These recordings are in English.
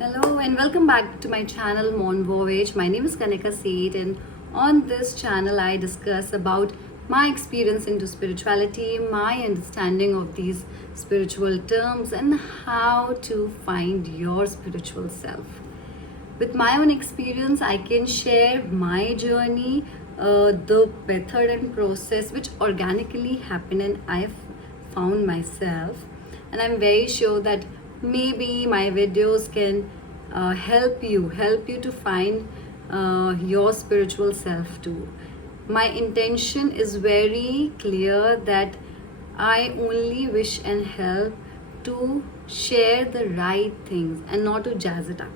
Hello and welcome back to my channel Mon Voyage. My name is Kanika Seth, and on this channel I discuss about my experience into spirituality, my understanding of these spiritual terms and how to find your spiritual self. With my own experience, I can share my journey, the method and process which organically happened and I've found myself. And I'm very sure that maybe my videos can help you to find your spiritual self too. My intention is very clear that I only wish and help to share the right things and not to jazz it up,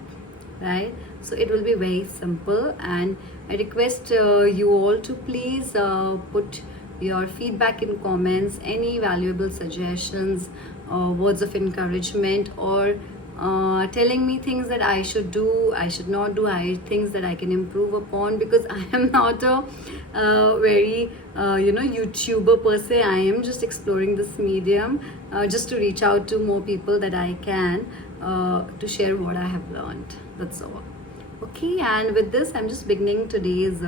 right? So it will be very simple, and I request you all to please put your feedback in comments, any valuable suggestions, words of encouragement, or telling me things that I should do, I should not do, things that I can improve upon, because I am not a very YouTuber per se. I am just exploring this medium just to reach out to more people that I can, to share what I have learned. That's all. Okay, and with this, I'm just beginning today's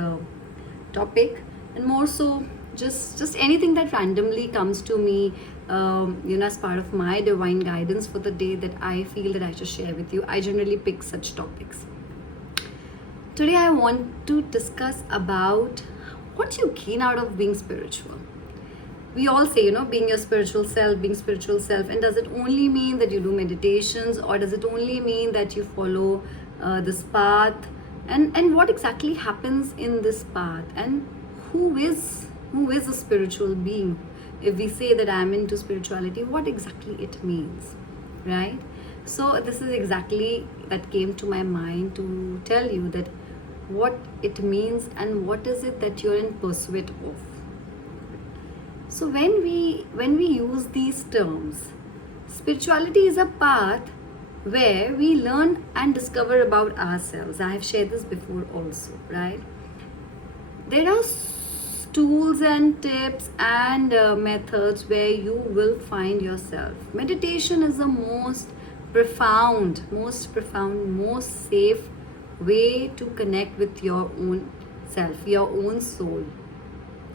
topic, and more so just anything that randomly comes to me, as part of my divine guidance for the day that I feel that I should share with you. I generally pick such topics. Today I want to discuss about what you gain out of being spiritual. We all say, being your spiritual self, being spiritual self, and does it only mean that you do meditations, or does it only mean that you follow this path, and what exactly happens in this path, and who is a spiritual being? If we say that I'm into spirituality, what exactly it means, right? So this is exactly that came to my mind to tell you that what it means and what is it that you're in pursuit of. So when we use these terms, spirituality is a path where we learn and discover about ourselves. I have shared this before also, right? There are tools and tips and methods where you will find yourself. Meditation is the most profound, most safe way to connect with your own self, your own soul,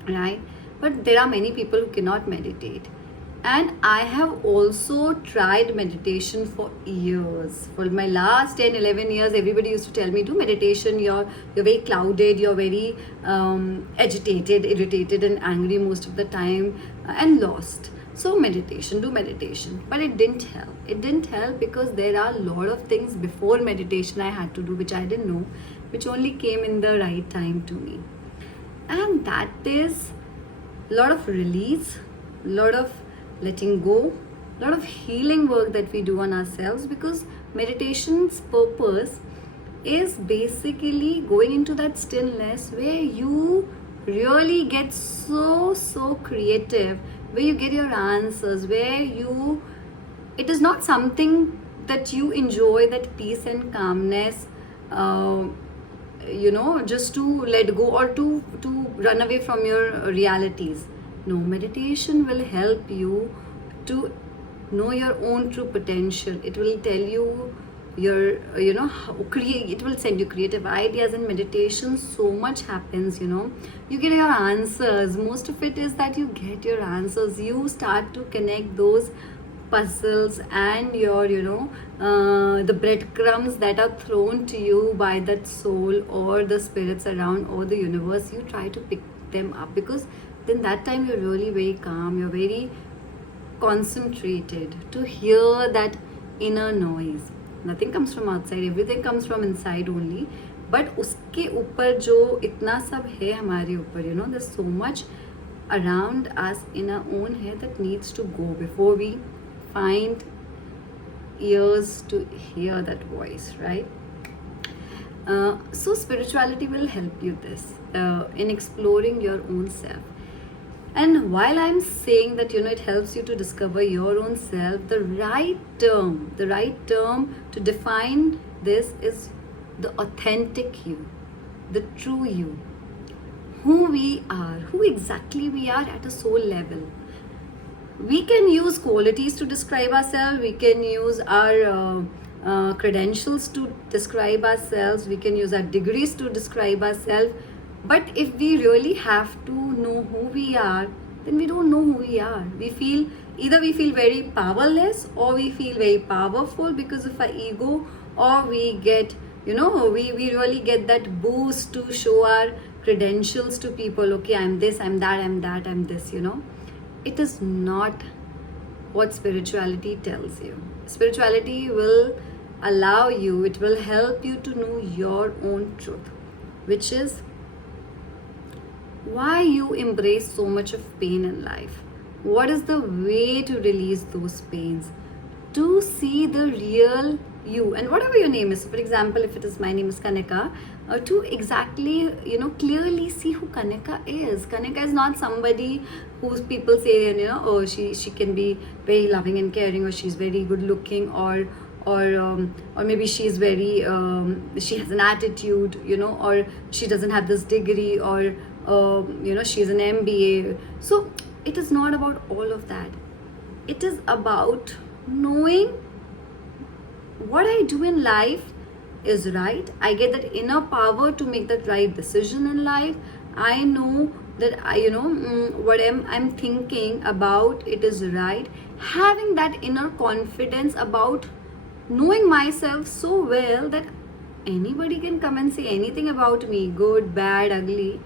right? But there are many people who cannot meditate, and I have also tried meditation for years. For my last 10-11 years, everybody used to tell me, do meditation, you're very clouded, you're very agitated, irritated and angry most of the time, and lost. So do meditation. But it didn't help because there are a lot of things before meditation I had to do which I didn't know, which only came in the right time to me. And that is a lot of release, a lot of letting go, a lot of healing work that we do on ourselves, because meditation's purpose is basically going into that stillness where you really get so creative, where you get your answers, where it is not something that you enjoy, that peace and calmness, just to let go or to run away from your realities. No, meditation will help you to know your own true potential. It will tell you it will send you creative ideas. In meditation so much happens. You get your answers. Most of it is that you get your answers. You start to connect those puzzles and your the breadcrumbs that are thrown to you by that soul or the spirits around or the universe. You try to pick them up, because then that time you're really very calm, you're very concentrated to hear that inner noise. Nothing comes from outside, everything comes from inside only. But uske upar jo itna sab hai hamare upar, there's so much around us in our own head that needs to go before we find ears to hear that voice, right? So spirituality will help you this in exploring your own self. And while I'm saying that it helps you to discover your own self, the right term to define this is the authentic you, the true you, who we are, who exactly we are at a soul level. We can use qualities to describe ourselves. We can use our credentials to describe ourselves, we can use our degrees to describe ourselves, but if we really have to know who we are, then we don't know who we are. We feel very powerless, or we feel very powerful because of our ego, or we get, we really get that boost to show our credentials to people. Okay, I'm this, I'm that, I'm this. It is not what spirituality tells you. Spirituality will allow you, it will help you to know your own truth, which is why you embrace so much of pain in life. What is the way to release those pains? To see the real you, and whatever your name is. For example, if it is, my name is Kanika, to exactly, clearly see who Kanika is. Kanika is not somebody whose people say, oh, she can be very loving and caring, or she's very good looking, or maybe she's very she has an attitude, or she doesn't have this degree, or she's an MBA. So it is not about all of that. It is about knowing what I do in life is right. I get that inner power to make that right decision in life. I know that what I'm thinking about, it is right. Having that inner confidence about knowing myself so well that anybody can come and say anything about me, good, bad, ugly.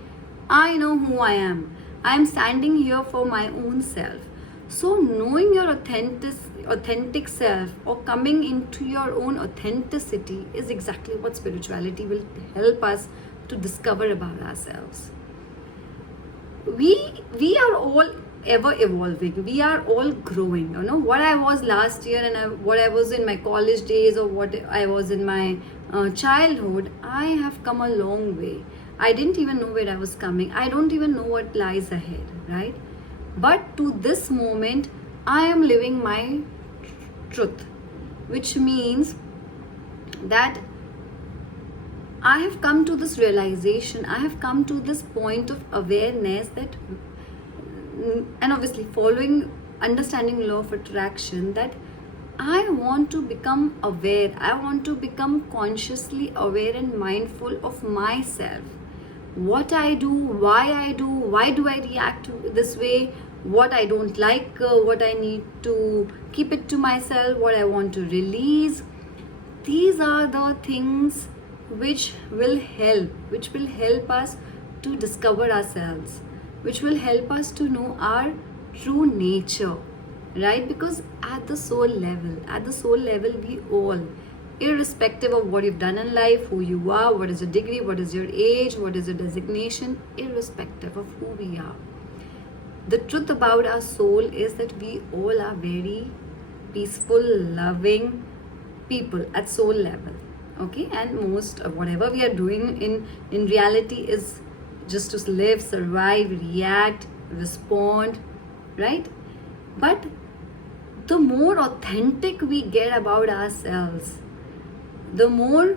I know who I am. I am standing here for my own self. So knowing your authentic self, or coming into your own authenticity, is exactly what spirituality will help us to discover about ourselves. We are all ever evolving. We are all growing. What I was last year, and what I was in my college days, or what I was in my childhood, I have come a long way. I didn't even know where I was coming. I don't even know what lies ahead, right? But to this moment, I am living my truth, which means that I have come to this realization, I have come to this point of awareness that, and obviously following, understanding law of attraction, that I want to become aware. I want to become consciously aware and mindful of myself. What I do, why do I react this way, what I don't like, what I need to keep it to myself, what I want to release. These are the things which will help us to discover ourselves, which will help us to know our true nature, right? Because at the soul level, we all, irrespective of what you've done in life, who you are, what is your degree, what is your age, what is your designation, irrespective of who we are, the truth about our soul is that we all are very peaceful, loving people at soul level. Okay, and most of whatever we are doing in reality is just to live, survive, react, respond, right? But the more authentic we get about ourselves, the more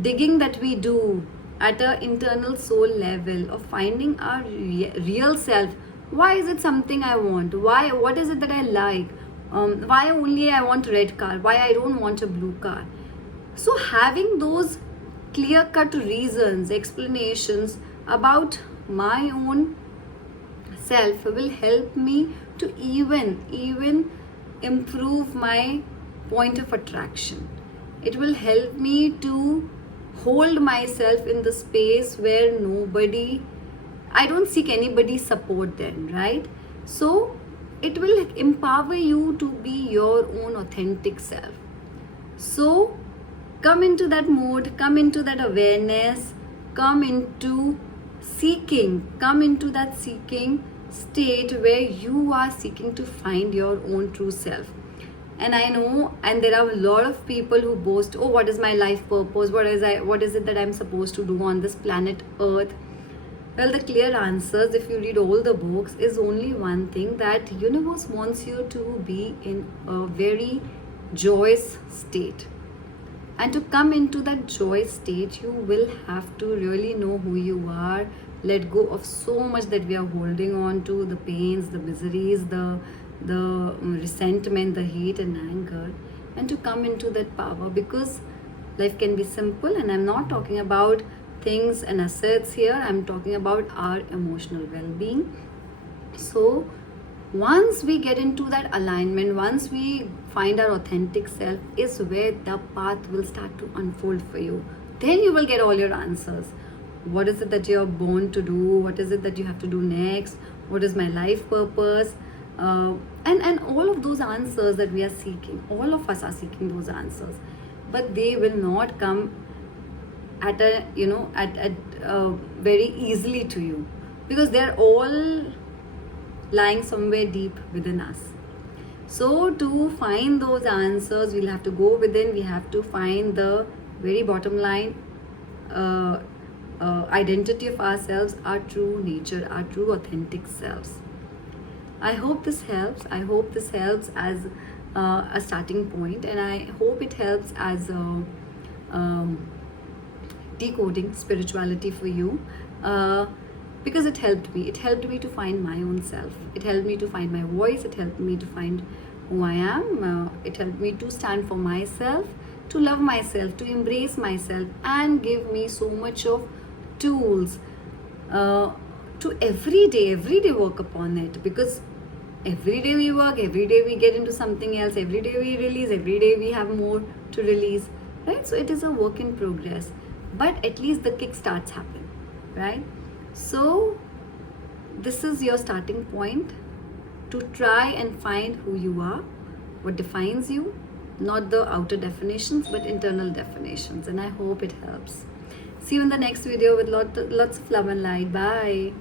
digging that we do at an internal soul level of finding our real self. Why is it something I want? What is it that I like? Why only I want a red car? Why I don't want a blue car? So having those clear-cut reasons, explanations about my own self will help me to even improve my point of attraction. It will help me to hold myself in the space where I don't seek anybody's support then, right? So it will empower you to be your own authentic self. So come into that mode, come into that awareness, come into that seeking state where you are seeking to find your own true self. And I know, and there are a lot of people who boast, oh, what is my life purpose? What is it that I'm supposed to do on this planet Earth? Well, the clear answers, if you read all the books, is only one thing, that universe wants you to be in a very joyous state. And to come into that joy state, you will have to really know who you are, let go of so much that we are holding on to, the pains, the miseries, the the resentment, the hate and anger, and to come into that power, because life can be simple. And I'm not talking about things and assets here, I'm talking about our emotional well-being. So once we get into that alignment, once we find our authentic self, is where the path will start to unfold for you. Then you will get all your answers. What is it that you're born to do? What is it that you have to do next? What is my life purpose? And all of those answers that we are seeking, all of us are seeking those answers, but they will not come at a very easily to you, because they're all lying somewhere deep within us. So to find those answers, we'll have to go within. We have to find the very bottom line identity of ourselves, our true nature, our true authentic selves. I hope this helps. I hope this helps as a starting point, and I hope it helps as decoding spirituality for you. Because it helped me. It helped me to find my own self. It helped me to find my voice. It helped me to find who I am. It helped me to stand for myself, to love myself, to embrace myself, and give me so much of tools to every day work upon it. Because every day we work, every day we get into something else, every day we release, every day we have more to release, right? So it is a work in progress, but at least the kick starts happen, right? So this is your starting point to try and find who you are, what defines you, not the outer definitions but internal definitions. And I hope it helps. See you in the next video with lots of love and light. Bye.